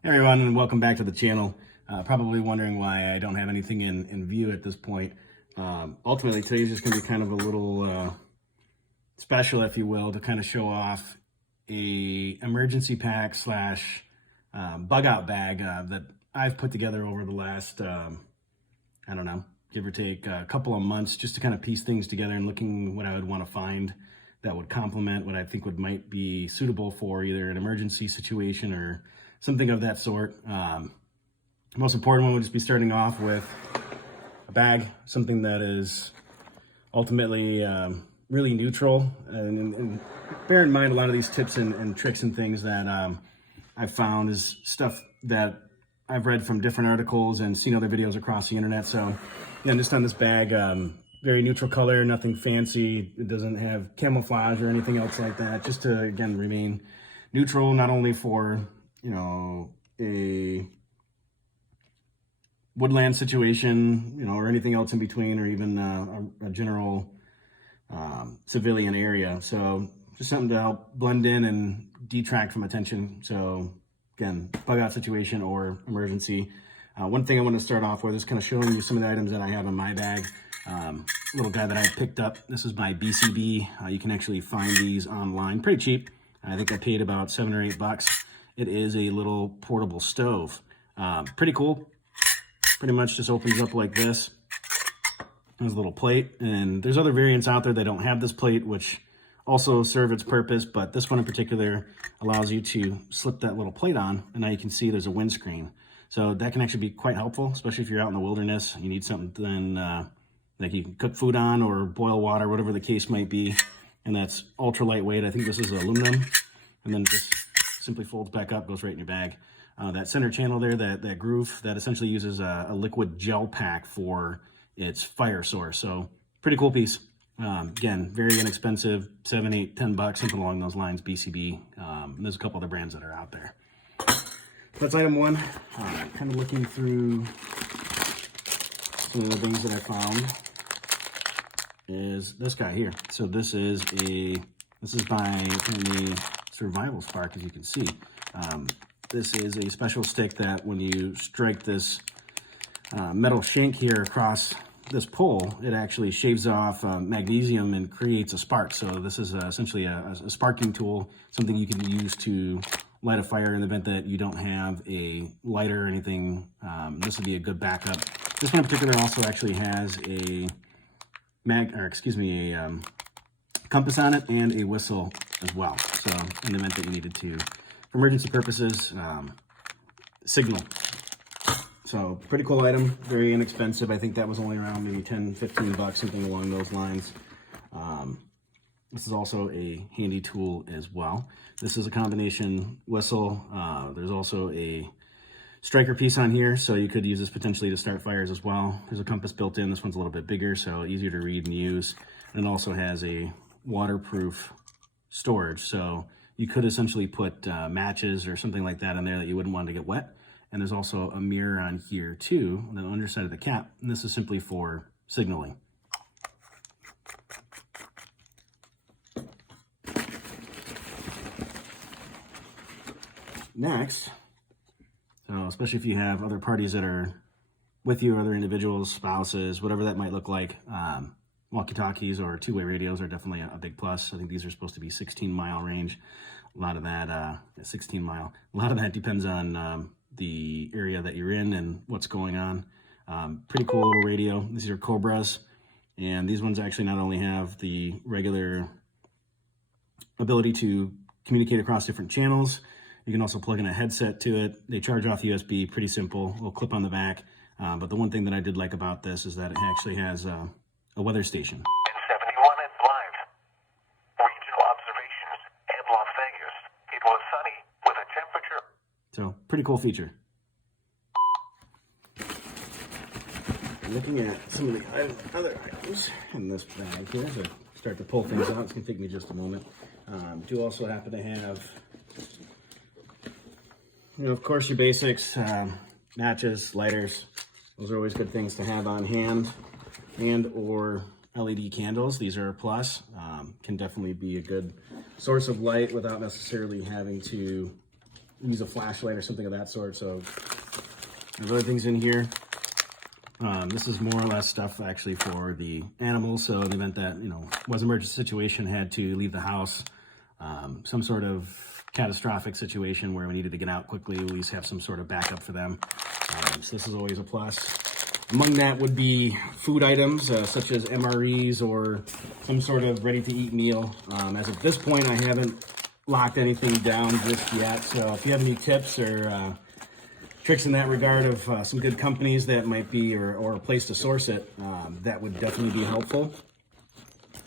Hey everyone, and welcome back to the channel. Probably wondering why I don't have anything in view at this point. Ultimately, today's just going to be kind of a little special, if you will, to kind of show off a emergency pack slash bug out bag that I've put together over the last, I don't know, give or take a couple of months, just to kind of piece things together and looking what I would want to find that would complement what I think might be suitable for either an emergency situation or something of that sort. The most important one would just be starting off with a bag, something that is ultimately really neutral. And bear in mind, a lot of these tips and tricks and things that I've found is stuff that I've read from different articles and seen other videos across the internet. So yeah, just on this bag, very neutral color, nothing fancy. It doesn't have camouflage or anything else like that. Just to, again, remain neutral, not only for, you know, a woodland situation, you know, or anything else in between, or even a general civilian area. So just something to help blend in and detract from attention. So again, bug out situation or emergency. One thing I want to start off with is kind of showing you some of the items that I have in my bag. Little guy that I picked up. This is my BCB. You can actually find these online pretty cheap. I think I paid about $7 or $8. It is a little portable stove. Pretty cool. Pretty much just opens up like this. There's a little plate, and there's other variants out there that don't have this plate, which also serve its purpose, but this one in particular allows you to slip that little plate on, and now you can see there's a windscreen. So that can actually be quite helpful, especially if you're out in the wilderness. You need something like you can cook food on or boil water, whatever the case might be. And that's ultra lightweight. I think this is aluminum, and then just simply folds back up, goes right in your bag. That center channel there, that groove, that essentially uses a liquid gel pack for its fire source. So pretty cool piece. Again, very inexpensive, $7, $8, $10, something along those lines, BCB. There's a couple other brands that are out there. That's item one. Kind of looking through some of the things that I found is this guy here. So this is by the Survival Spark, as you can see. This is a special stick that when you strike this metal shank here across this pole, it actually shaves off magnesium and creates a spark. So this is essentially a sparking tool, something you can use to light a fire in the event that you don't have a lighter or anything. This would be a good backup. This one in particular also actually has a compass on it and a whistle as well. So in the event that you needed to, for emergency purposes, signal. So pretty cool item, very inexpensive. I think that was only around maybe $10, $15, something along those lines. This is also a handy tool as well. This is a combination whistle. There's also a striker piece on here, so you could use this potentially to start fires as well. There's a compass built in. This one's a little bit bigger, so easier to read and use. And it also has a waterproof storage, so you could essentially put matches or something like that in there that you wouldn't want to get wet. And there's also a mirror on here too, on the underside of the cap, and this is simply for signaling. Next, so especially if you have other parties that are with you, other individuals, spouses, whatever that might look like, walkie-talkies or two-way radios are definitely a big plus. I think these are supposed to be 16-mile range. A lot of that, 16 mile. A lot of that depends on the area that you're in and what's going on. Pretty cool little radio. These are Cobras, and these ones actually not only have the regular ability to communicate across different channels, you can also plug in a headset to it. They charge off USB, pretty simple, little clip on the back. But the one thing that I did like about this is that it actually has a weather station. In 71 and live. Regional observations and Las Vegas. It was sunny with a temperature. So pretty cool feature. Looking at some of the other items in this bag here, so start to pull things out. It's gonna take me just a moment. Do also happen to have, you know, of course, your basics, matches, lighters. Those are always good things to have on hand, and or LED candles. These are a plus. Can definitely be a good source of light without necessarily having to use a flashlight or something of that sort. So there's other things in here. This is more or less stuff actually for the animals. So in the event that, you know, was an emergency situation, had to leave the house, some sort of catastrophic situation where we needed to get out quickly, at least have some sort of backup for them. So this is always a plus. Among that would be food items, such as MREs or some sort of ready-to-eat meal. As of this point, I haven't locked anything down just yet. So if you have any tips or tricks in that regard of some good companies that might be, or a place to source it, that would definitely be helpful.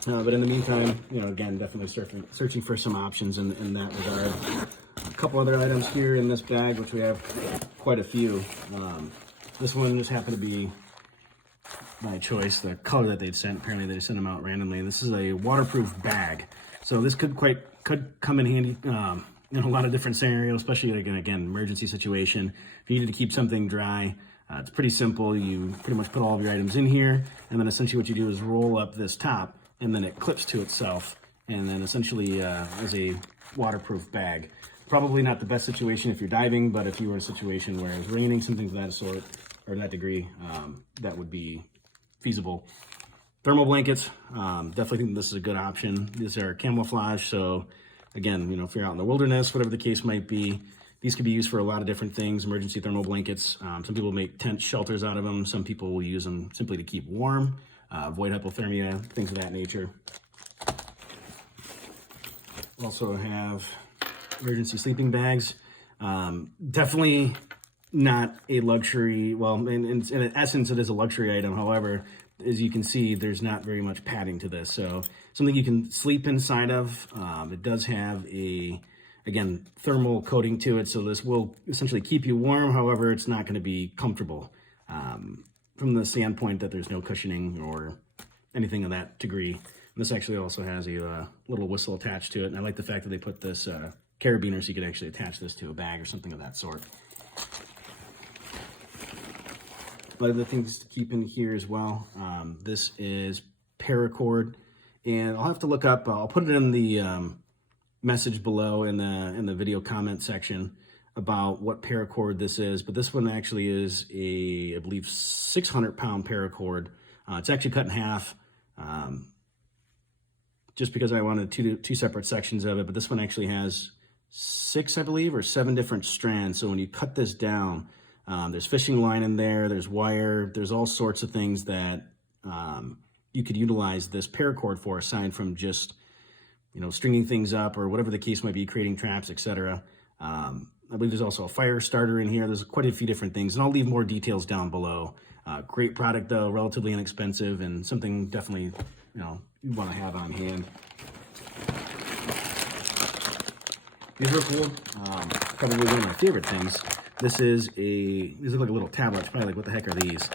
But in the meantime, you know, again, definitely searching for some options in that regard. A couple other items here in this bag, which we have quite a few. This one just happened to be my choice, the color that they'd sent. Apparently they sent them out randomly. And this is a waterproof bag. So this could come in handy in a lot of different scenarios, especially again, emergency situation. If you needed to keep something dry, it's pretty simple. You pretty much put all of your items in here, and then essentially what you do is roll up this top, and then it clips to itself, and then essentially as a waterproof bag. Probably not the best situation if you're diving, but if you were in a situation where it's raining, something to that sort, or that degree, that would be feasible. Thermal blankets, definitely think this is a good option. These are camouflage, so again, you know, if you're out in the wilderness, whatever the case might be, these could be used for a lot of different things. Emergency thermal blankets. Some people make tent shelters out of them. Some people will use them simply to keep warm, avoid hypothermia, things of that nature. Also have emergency sleeping bags. Definitely not a luxury. Well, in essence, it is a luxury item. However, as you can see, there's not very much padding to this. So something you can sleep inside of. It does have again, thermal coating to it. So this will essentially keep you warm. However, it's not going to be comfortable from the standpoint that there's no cushioning or anything of that degree. And this actually also has a little whistle attached to it. And I like the fact that they put this carabiner so you could actually attach this to a bag or something of that sort. But other things to keep in here as well. This is Paracord, and I'll have to look up. I'll put it in the message below in the video comment section about what paracord this is. But this one actually is I believe 600-pound paracord. It's actually cut in half, just because I wanted two separate sections of it. But this one actually has 6, I believe, or 7 different strands. So when you cut this down, there's fishing line in there, there's wire, there's all sorts of things that you could utilize this paracord for, aside from just, you know, stringing things up or whatever the case might be, creating traps, etc. I believe there's also a fire starter in here. There's quite a few different things, and I'll leave more details down below. Great product though, relatively inexpensive, and something definitely, you know, you want to have on hand. These are cool. Probably one of my favorite things. These look like a little tablet. Probably like, what the heck are these?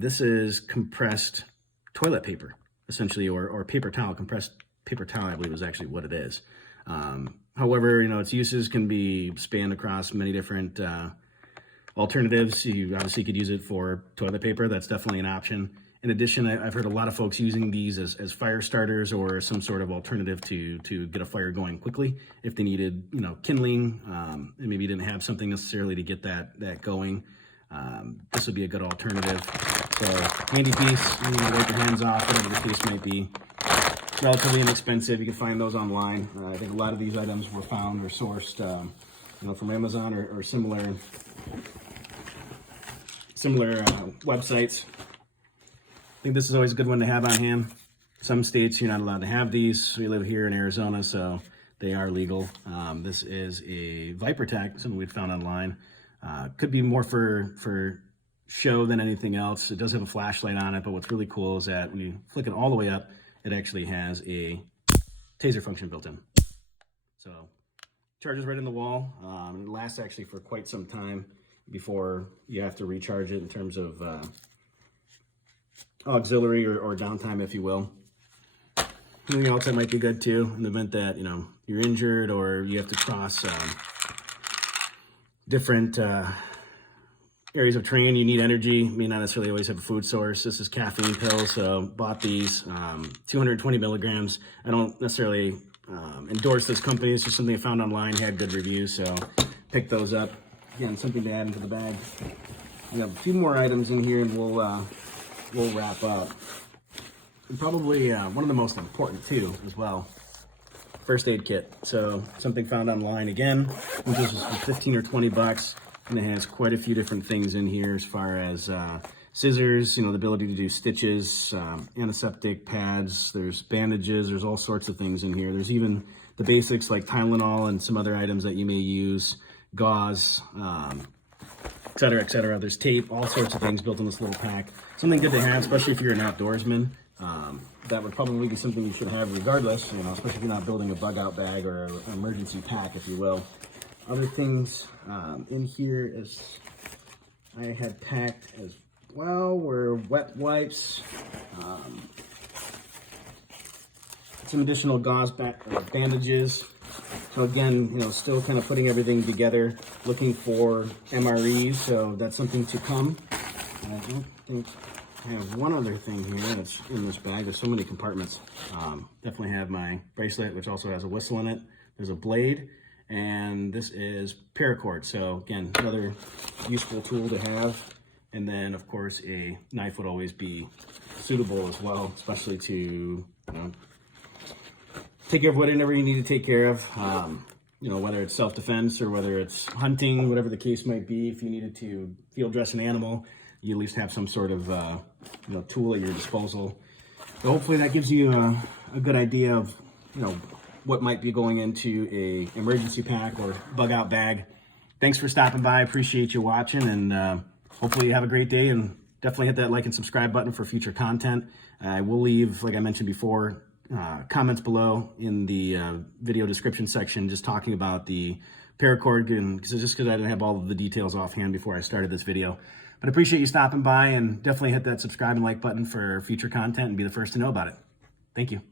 This is compressed toilet paper, essentially, or paper towel. Compressed paper towel, I believe, is actually what it is. However, you know, its uses can be spanned across many different alternatives. You obviously could use it for toilet paper. That's definitely an option. In addition, I've heard a lot of folks using these as fire starters or some sort of alternative to get a fire going quickly if they needed, you know, kindling, and maybe didn't have something necessarily to get that going. This would be a good alternative. So handy piece, you know, wipe your hands off, whatever the case might be. Relatively inexpensive. You can find those online. I think a lot of these items were found or sourced, you know, from Amazon or similar websites. I think this is always a good one to have on hand. Some states you're not allowed to have these. We live here in Arizona, so they are legal. This is a Viper Tech, something we'd found online. Could be more for show than anything else. It does have a flashlight on it, but what's really cool is that when you flick it all the way up, it actually has a taser function built in. So charges right in the wall. It lasts actually for quite some time before you have to recharge it in terms of auxiliary or downtime, if you will. Anything else that might be good too, in the event that, you know, you're injured or you have to cross different areas of terrain, you need energy. You may not necessarily always have a food source. This is caffeine pills, so bought these, 220 milligrams. I don't necessarily endorse this company. It's just something I found online, had good reviews, so pick those up. Again, something to add into the bag. We have a few more items in here, and we'll wrap up. And probably one of the most important too, as well. First aid kit. So something found online again. This is 15 or 20 bucks, and it has quite a few different things in here as far as scissors, the ability to do stitches, antiseptic pads. There's bandages. There's all sorts of things in here. There's even the basics like Tylenol and some other items that you may use, gauze, et cetera, et cetera. There's tape, all sorts of things built in this little pack. Something good to have, especially if you're an outdoorsman. That would probably be something you should have regardless, especially if you're not building a bug out bag or an emergency pack, if you will. Other things in here is I had packed as well were wet wipes, some additional gauze bandages. So again, still kind of putting everything together, looking for MREs, so that's something to come. And I don't think I have one other thing here that's in this bag. There's so many compartments. Definitely have my bracelet, which also has a whistle in it. There's a blade, and this is Paracord. So again, another useful tool to have. And then of course a knife would always be suitable as well, especially to take care of whatever you need to take care of. Whether it's self-defense or whether it's hunting, whatever the case might be. If you needed to field dress an animal, you at least have some sort of tool at your disposal. So hopefully that gives you a good idea of what might be going into a emergency pack or bug out bag. Thanks for stopping by. I appreciate you watching, and hopefully you have a great day, and definitely hit that like and subscribe button for future content. I will leave, like I mentioned before, comments below in the video description section, just talking about the Paracord, just because I didn't have all of the details offhand before I started this video. But I appreciate you stopping by, and definitely hit that subscribe and like button for future content and be the first to know about it. Thank you.